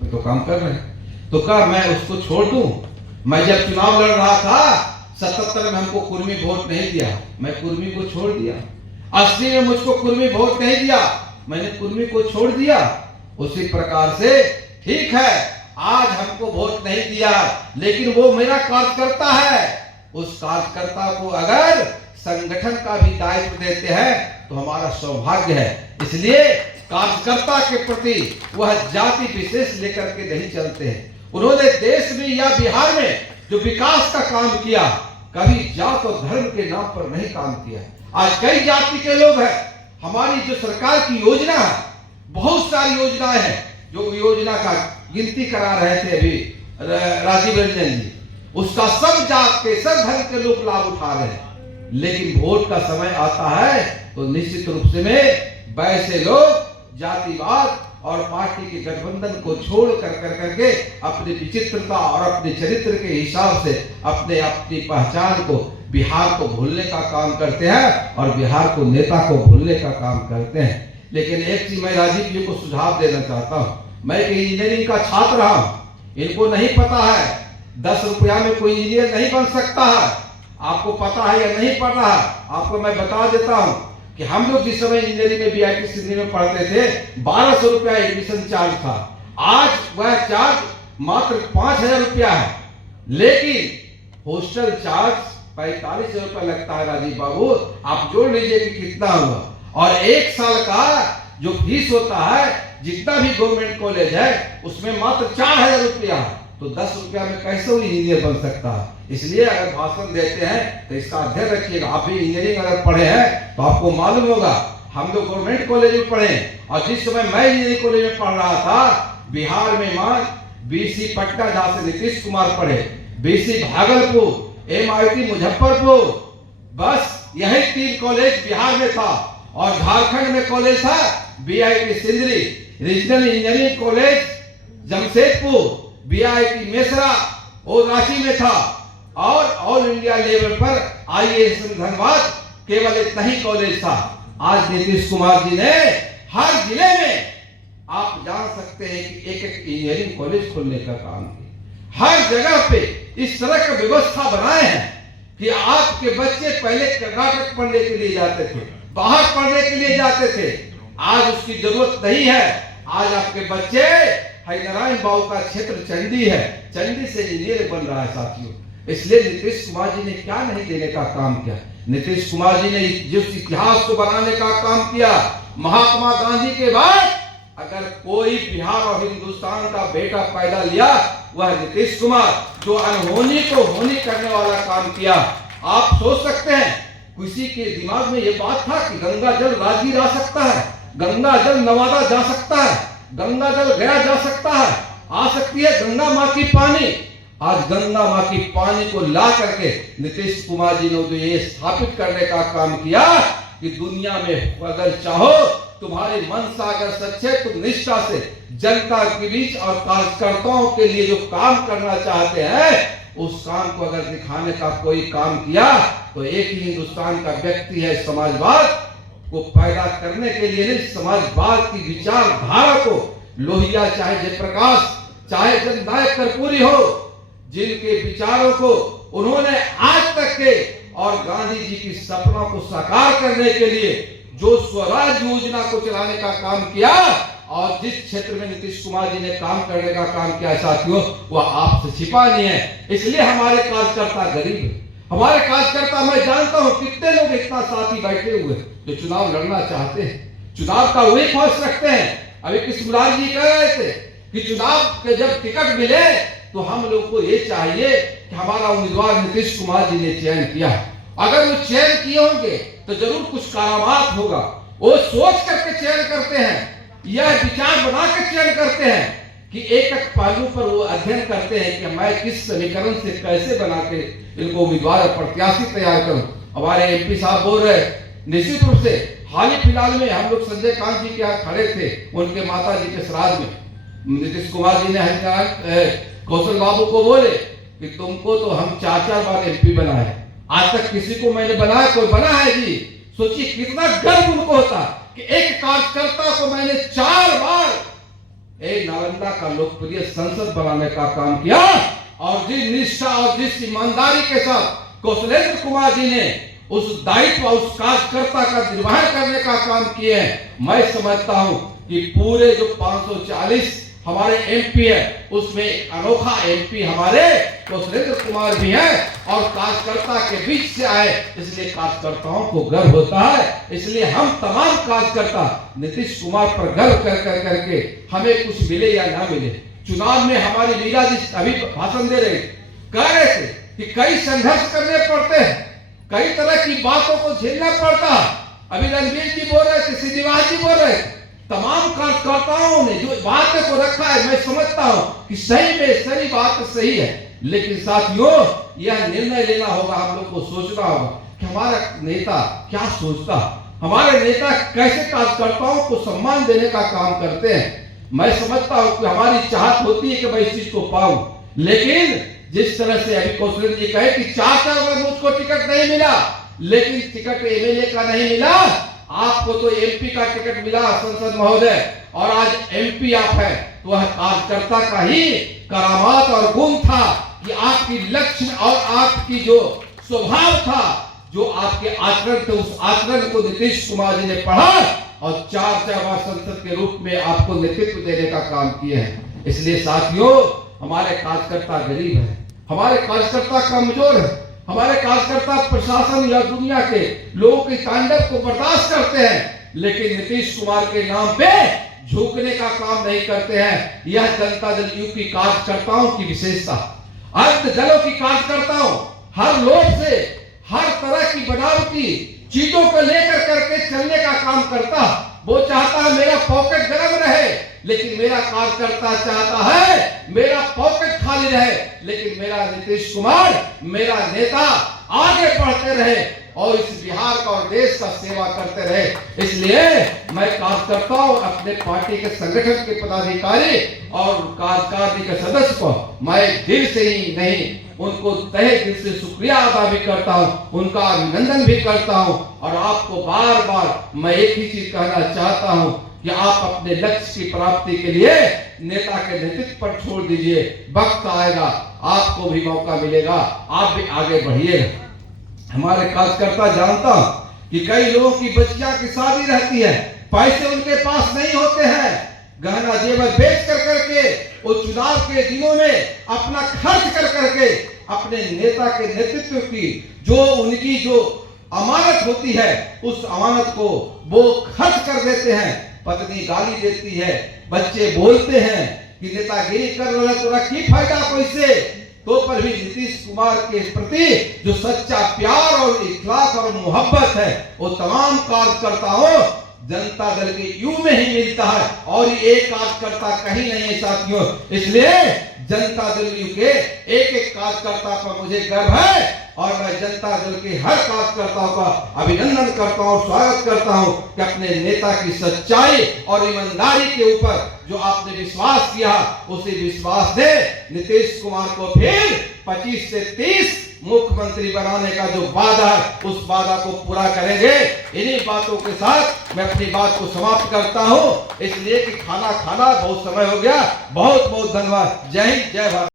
तो काम कर रहे हैं, तो क्या मैं उसको छोड़ दूं? मैं जब चुनाव लड़ रहा था 77 में हमको कुर्मी वोट नहीं दिया, मैं कुर्मी को छोड़ दिया। 80 में मुझको कुर्मी वोट नहीं दिया, मैंने कुर्मी को छोड़ दिया। उसी प्रकार से ठीक है, आज हमको वोट नहीं दिया लेकिन वो मेरा कार्यकर्ता है। उस कार्यकर्ता को अगर संगठन का भी दायित्व देते हैं तो हमारा सौभाग्य है। इसलिए कार्यकर्ता के प्रति वह जाति विशेष लेकर के नहीं चलते हैं। उन्होंने देश में या बिहार में जो विकास का काम किया, कभी जात और धर्म के नाम पर नहीं काम किया। आज कई जाति के लोग हैं। हमारी जो सरकार की योजना है, बहुत सारी योजनाएं हैं, जो योजना का गिनती करा रहे थे अभी राजीव रंजन जी, उसका सब जात के सब धर्म के लोग लाभ उठा रहे हैं। लेकिन वोट का समय आता है तो निश्चित रूप से में वैसे लोग जातिवाद और पार्टी के गठबंधन को छोड़ करके अपनी विचित्रता और अपने चरित्र के हिसाब से अपनी पहचान को, बिहार को भूलने का काम करते हैं और बिहार को नेता को भूलने का काम करते हैं। लेकिन एक चीज मैं राजीव जी को सुझाव देना चाहता हूँ। मैं इंजीनियरिंग का छात्र रहा हूँ, इनको नहीं पता है 10 रुपया में कोई इंजीनियर नहीं बन सकता है। आपको पता है या नहीं पता है? आपको मैं बता देता हूँ कि हम लोग जिस समय इंजीनियरिंग में बीआईटी सिंधी में पढ़ते थे 1200 रुपया एडमिशन चार्ज था। आज वह चार्ज मात्र 5000 रुपया है। लेकिन हॉस्टल चार्ज 45 रुपया लगता है। राजीव बाबू, आप जोड़ लीजिए कि कितना हुआ। और एक साल का जो फीस होता है, जितना भी गवर्नमेंट कॉलेज है उसमें मात्र 4000 रुपया है। तो 10 रुपया में कैसे वो इंजीनियर बन सकता है? इसलिए अगर भाषण देते हैं तो इसका अध्ययन रखिएगा। आप भी इंजीनियरिंग अगर पढ़े हैं तो आपको मालूम होगा, हम लोग गवर्नमेंट कॉलेज में पढ़े और जिस समय मैं इंजीनियरिंग कॉलेज में पढ़ रहा था, बिहार में मान बीसी पटना जहां से नीतीश कुमार पढ़े, बीसी भागलपुर, MIT मुजफ्फरपुर, बस यही 3 कॉलेज बिहार में था। और झारखंड में कॉलेज था BIT Sindri, regional engineering college Jamshedpur, BIT Mesra और रांची में था। और ऑल इंडिया लेवल पर IAS धनबाद केवल इतना ही कॉलेज था। आज नीतीश कुमार जी ने हर जिले में, आप जान सकते हैं कि एक इंजीनियरिंग कॉलेज खोलने का काम किया। हर जगह पे इस तरह का व्यवस्था बनाए हैं कि आपके बच्चे पहले कर्नाटक पढ़ने के लिए जाते थे, बाहर पढ़ने के लिए जाते थे, आज उसकी जरूरत नहीं है। आज आपके बच्चे नारायण बाबू का क्षेत्र चंडी है, चंडी से इंजीनियर बन रहा है साथियों। इसलिए नीतीश कुमार जी ने क्या नहीं देने का काम किया? नीतीश कुमार जी ने जिस इतिहास को बनाने का काम किया, महात्मा गांधी के बाद अगर कोई बिहार और हिंदुस्तान का बेटा पैदा लिया वह नीतीश कुमार, जो अनहोनी को होनी करने वाला काम किया। आप सोच सकते हैं किसी के दिमाग में यह बात था कि गंगा जल राजगीर आ सकता है, गंगा जल नवादा जा सकता है, गंगा जल गया जा सकता है, आ सकती है गंगा माँ की पानी। आज गंगा माँ की पानी को ला करके नीतीश कुमार जी ने जो ये स्थापित करने का काम किया कि दुनिया में अगर चाहो, तुम्हारे मंशा अगर सच्चे, तुम निष्ठा से जनता के बीच और कार्यकर्ताओं के लिए जो काम करना चाहते हैं, उस काम को अगर दिखाने का कोई काम किया तो एक ही हिंदुस्तान का व्यक्ति है समाजवाद को पैदा करने के लिए नहीं, समाजवाद की विचारधारा को लोहिया चाहे जयप्रकाश चाहे जननायक कर्पूरी हो, जिनके विचारों को उन्होंने आज तक के और गांधी जी की सपनों को साकार करने के लिए जो स्वराज योजना को चलाने का काम किया, और जिस क्षेत्र में नीतीश कुमार जी ने काम करने का काम किया साथियों, वह आपसे छिपा नहीं है। इसलिए हमारे कार्यकर्ता गरीब है। हमारे कार्यकर्ता, मैं जानता हूं कितने लोग इतना साथी बैठे हुए जो चुनाव लड़ना चाहते हैं, चुनाव का वही ख्वाहिश रखते हैं। अभी कृष्णलाल जी कह रहे थे कि चुनाव के जब टिकट मिले तो हम लोग को ये चाहिए कि हमारा उम्मीदवार नीतीश कुमार जी ने चयन किया। अगर वो चयन किए होंगे तो जरूर कुछ करामात होगा। वो सोच करके चयन करते हैं, यह विचार बना के चयन करते हैं कि एक एक पहलू पर वो अध्ययन करते हैं कि मैं किस समीकरण से कैसे बना के इनको उम्मीदवार प्रत्याशी तैयार करूं। हमारे MP साहब बोल रहे, निश्चित रूप से हाल ही फिलहाल में हम लोग संजय कांत जी के यहाँ खड़े थे, उनके माता जी के श्राद्ध में नीतीश कुमार जी ने कौशल बाबू को बोले कि तुमको तो हम 4-4 बार MP बनाए, आज तक किसी को मैंने बनाया, कोई बना है जी? सोचिए कितना गर्व उनको होता कि एक कार्यकर्ता को मैंने 4 बार एक नालंदा का लोकप्रिय संसद बनाने का काम किया, और जिस निष्ठा और जिस ईमानदारी के साथ कौशलेंद्र कुमार जी ने उस दायित्व, उस कार्यकर्ता का निर्वहन करने का काम किए हैं, मैं समझता हूं कि पूरे जो 540 हमारे एमपी है, उसमें अनोखा एमपी हमारे कौशलेंद्र कुमार भी हैं और कार्यकर्ता के बीच से आए, इसलिए कार्यकर्ताओं को गर्व होता है। इसलिए हम तमाम कार्यकर्ता नीतीश कुमार पर गर्व करके हमें कुछ मिले या ना मिले, चुनाव में हमारी मीरा जी अभी भाषण दे रहे, कह रहे थे कि कई संघर्ष करने पड़ते हैं, कई तरह की बातों को झेलना पड़ता है। अभी रणवीर जी बोल रहे थे, श्रीनिवास जी बोल रहे थे, तमाम कार्यकर्ताओं ने जो बातें को रखा है, मैं समझता हूं कि सही में सही बात सही है, लेकिन साथियों यह निर्णय लेना होगा, हम लोग को सोचना होगा कि हमारा नेता क्या सोचता, हमारे नेता कैसे कार्यकर्ताओं को सम्मान देने का काम करते हैं। मैं समझता हूं कि हमारी चाहत होती है कि मैं इस चीज को पाऊं, लेकिन जिस तरह से अभी कौशलेंद्र जी कहे कि 4 बार मुझको टिकट नहीं मिला, लेकिन टिकट एमएलए का नहीं मिला, आपको तो एमपी का टिकट मिला संसद महोदय, और आज एमपी आप हैं, तो वह कार्यकर्ता का ही करामात और गुण था कि आपकी लक्ष्य और आपकी जो स्वभाव था, जो आपके आचरण थे, उस आचरण को नीतीश कुमार जी ने पढ़ा और 4 बार संसद के रूप में आपको नेतृत्व देने का काम किए हैं। इसलिए साथियों, हमारे कार्यकर्ता गरीब है, हमारे कार्यकर्ता कमजोर है, हमारे कार्यकर्ता प्रशासन या दुनिया के लोगों के तांडव को बर्दाश्त करते हैं, लेकिन नीतीश कुमार के नाम पे झुकने का काम नहीं करते हैं। यह जनता दल यूपी कार्यकर्ताओं की विशेषता, अर्ध दलों की कार्यकर्ताओं हर लोग से हर तरह की बनावटी चीजों को लेकर करके चलने का काम करता। वो चाहता है मेरा पॉकेट गर्म रहे, लेकिन मेरा कार्यकर्ता चाहता है मेरा पॉकेट खाली रहे, लेकिन मेरा नीतीश कुमार, मेरा नेता आगे बढ़ते रहे और इस बिहार का और देश का सेवा करते रहे। इसलिए मैं कार्यकर्ताओं, अपने पार्टी के संगठन के पदाधिकारी और कार्यकारिणी के सदस्य को मैं दिल से ही नहीं, उनको तहे दिल से शुक्रिया अदा भी करता हूं, उनका अभिनंदन भी करता हूं, और आपको बार बार मैं एक ही चीज कहना चाहता हूं कि आप अपने लक्ष्य की प्राप्ति के लिए नेता के नेतृत्व पर छोड़ दीजिए। वक्त आएगा, आपको भी मौका मिलेगा, आप भी आगे बढ़िएगा। हमारे कार्यकर्ता जानता कि कई लोगों की बच्चियां की शादी रहती है, पैसे उनके पास नहीं होते हैं, गहना जेवर बेच कर करके वो चुनाव के दिनों में अपना खर्च कर करके अपने नेता के नेतृत्व की जो उनकी जो अमानत होती है, उस अमानत को वो खर्च कर देते हैं। पत्नी गाली देती है, बच्चे बोलते हैं कि नेतागिरी कर रहा है, तोरा की फायदा कोई, तो पर भी नीतीश कुमार के प्रति जो सच्चा प्यार और इखलास और मोहब्बत है, वो तमाम कार्यकर्ताओं जनता दल के यू में ही मिलता है, और ये एक कार्यकर्ता कहीं नहीं है साथियों। इसलिए जनता दल यू के एक एक कार्यकर्ता पर मुझे गर्व है, और मैं जनता दल के हर कार्यकर्ताओं का अभिनंदन करता हूं और स्वागत करता हूं कि अपने नेता की सच्चाई और ईमानदारी के ऊपर जो आपने विश्वास किया, उसी विश्वास से नीतीश कुमार को फिर 25 से 30 मुख्यमंत्री बनाने का जो वादा है, उस वादा को पूरा करेंगे। इन्हीं बातों के साथ मैं अपनी बात को समाप्त करता हूं, इसलिए कि खाना खाना बहुत समय हो गया। बहुत बहुत धन्यवाद। जय हिंद, जय भारत।